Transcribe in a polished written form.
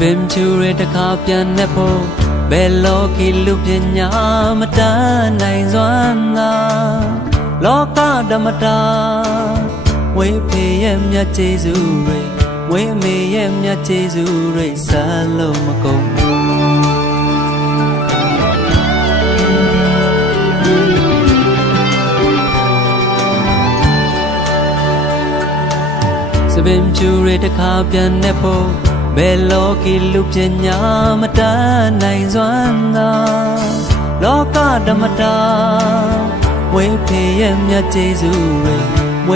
ပင်ချူရတခါပြန်နေဖို့ဘယ်လောကီလူပညာမတန်းနိုင်စွမ်းသာလောကဓမ္မတာဝေဖေရဲ့မြတ်ကျေးဇူးတွေဝေမေရဲ့မြတ်ကျေးဇူးတွေစလုံးမကုန်စပင်ချူရတခါပြန်နေဖို့ဘယ်လောကီလူပညာမတန်းနိုင်စွမ်းသာလောကဓမ္မတာဝေဖေရဲ့မြတ်ကျေးဇူးတွေ